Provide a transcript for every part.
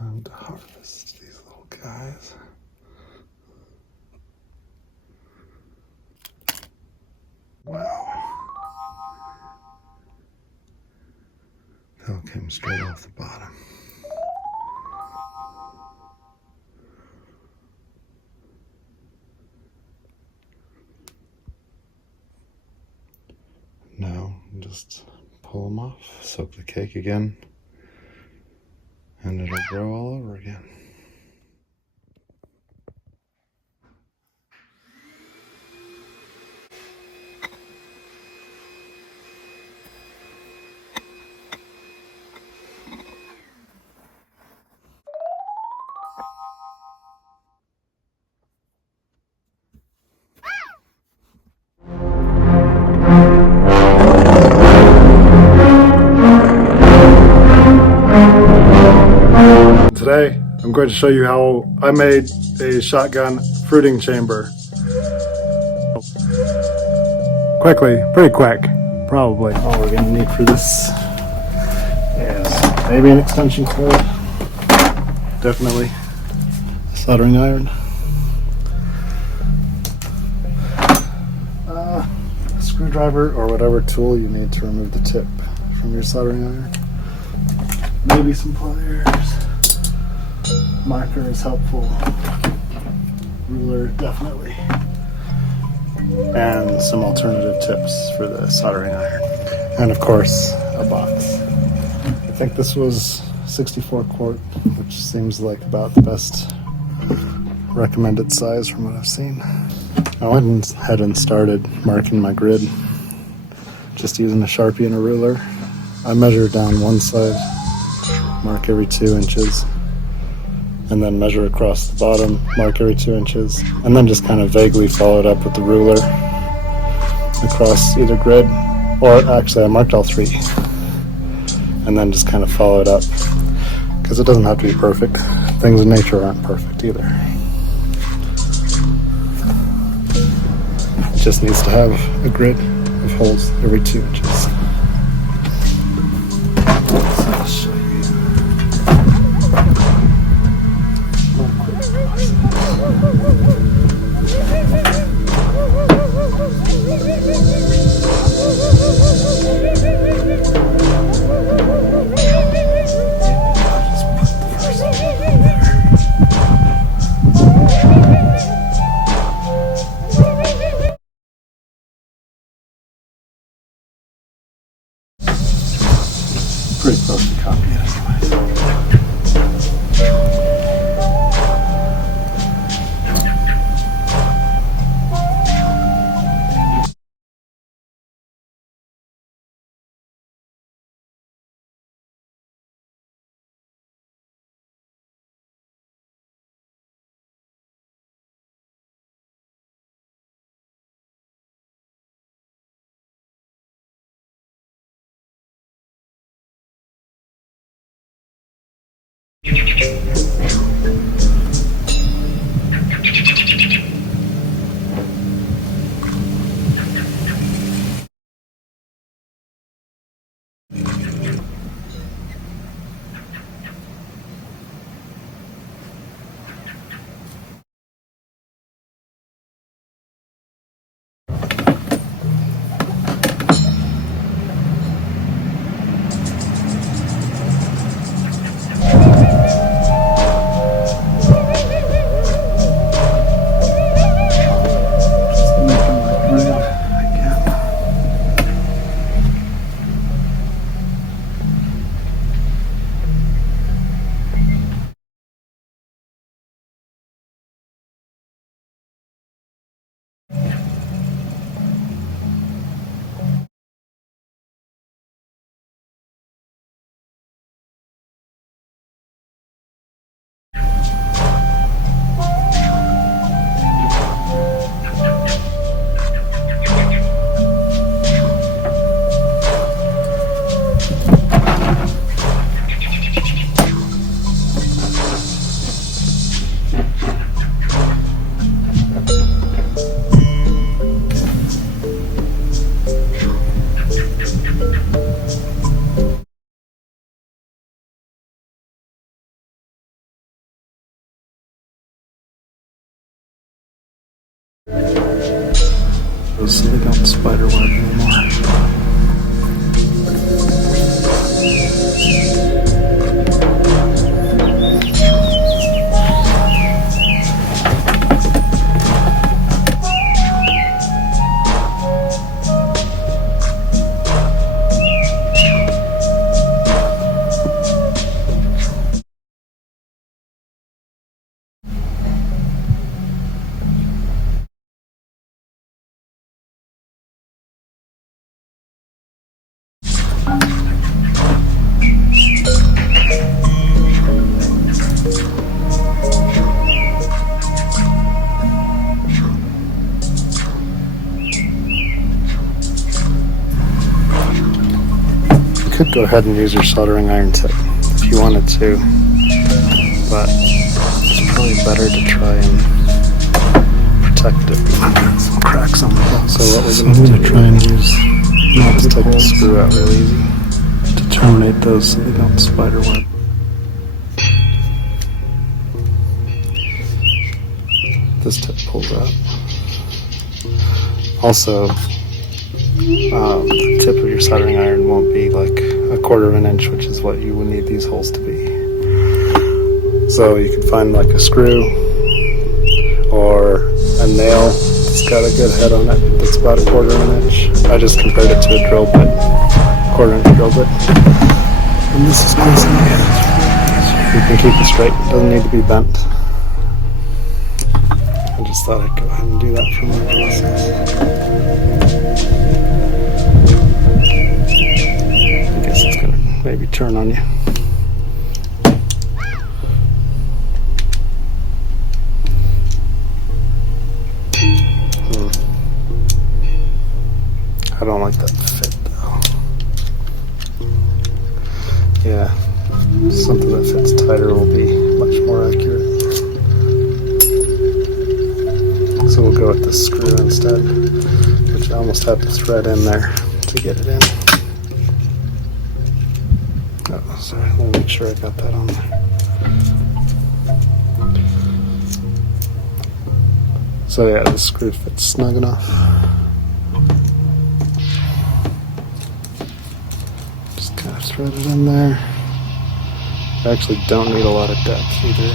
Time to harvest these little guys. Wow. Tail came straight off the bottom. Now just pull them off, soak the cake again, and it'll grow all over again. Today, I'm going to show you how I made a shotgun fruiting chamber. Quickly, pretty quick, probably. All we're going to need for this is maybe an extension cord, definitely a soldering iron, a screwdriver or whatever tool you need to remove the tip from your soldering iron, maybe some pliers. Marker is helpful. Ruler, definitely. And some alternative tips for the soldering iron. And of course, a box. I think this was 64 quart, which seems like about the best recommended size from what I've seen. I went ahead and started marking my grid, just using a Sharpie and a ruler. I measured down one side, mark every 2 inches. And then measure across the bottom, mark every 2 inches, and then just kind of vaguely follow it up with the ruler across either grid, or actually I marked all 3, and then just kind of follow it up, because it doesn't have to be perfect. Things in nature aren't perfect either. It just needs to have a grid of holes every 2 inches. So I'll show you. Pretty close to copy it anyway. So they don't spider web anymore. Could go ahead and use your soldering iron tip if you wanted to, but it's probably better to try and protect it. Some cracks on the top. So what we're going to try and use, just take the screw out really easy to terminate those so they don't spider web. This tip pulls out. Also, the tip of your soldering iron won't be like 1/4 of an inch, which is what you would need these holes to be. So you can find like a screw or a nail that's got a good head on it that's about 1/4 of an inch. I just compared it to a drill bit, 1/4 inch drill bit. And this is basically it. You can keep it straight, it doesn't need to be bent. I just thought I'd go ahead and do that for my process. Maybe turn on you. I don't like that fit though. Yeah, something that fits tighter will be much more accurate. So we'll go with the screw instead, which I almost have to thread in there to get it in. Oh, sorry, let me make sure I got that on there. So yeah, the screw fits snug enough. Just kind of thread it in there. I actually don't need a lot of depth either,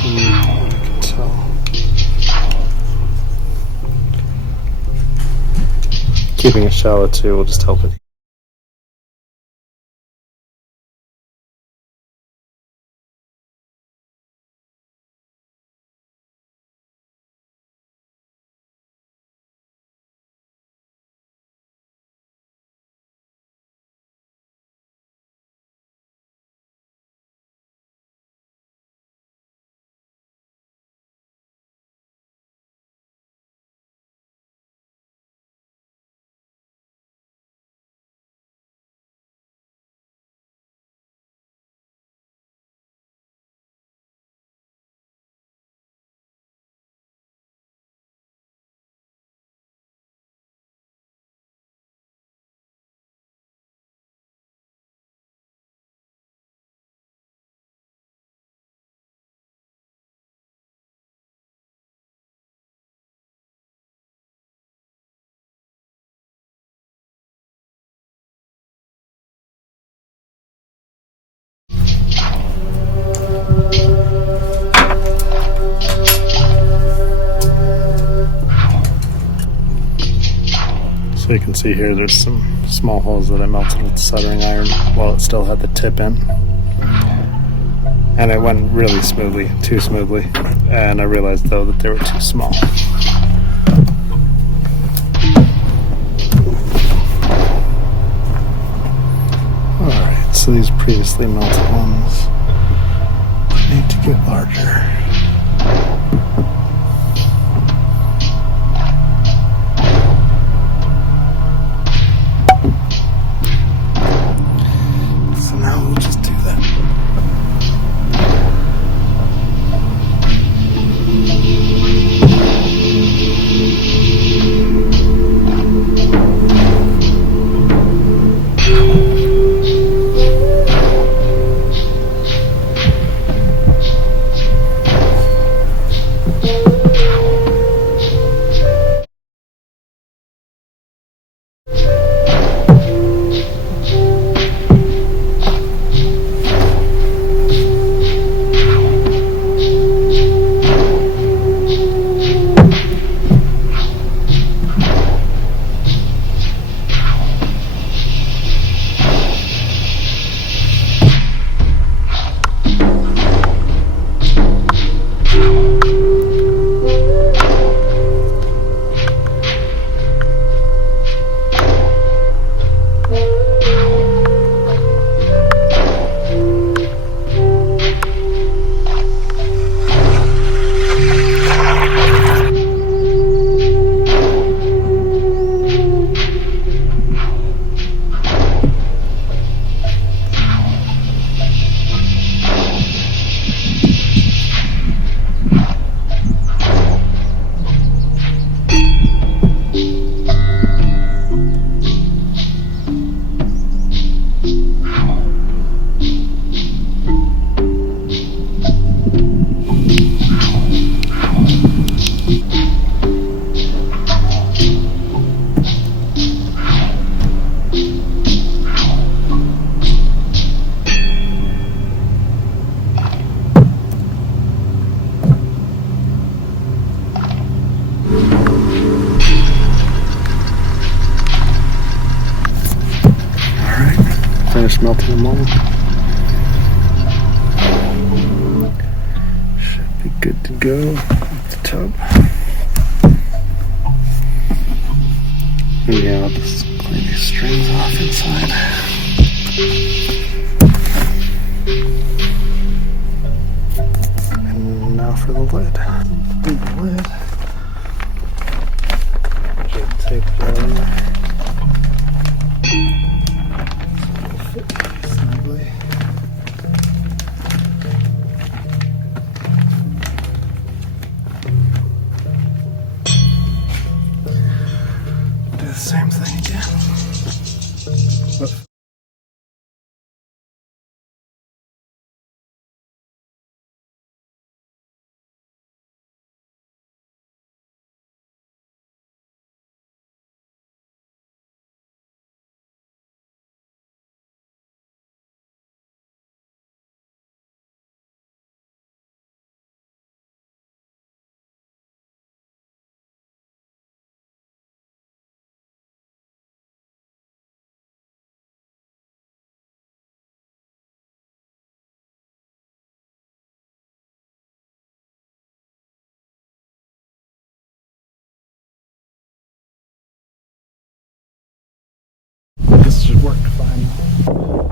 from what I can tell. Keeping it shallow too will just help it. So you can see here there's some small holes that I melted with the soldering iron while it still had the tip in. And it went really smoothly, too smoothly. And I realized though that they were too small. Alright, so these previously melted ones need to get larger. normal. Should be good to go with the tub. And yeah, I'll just clean these strings off inside. And now for the lid. The lid. Just tape it on. Fit snugly. Do the same thing again. This should work fine.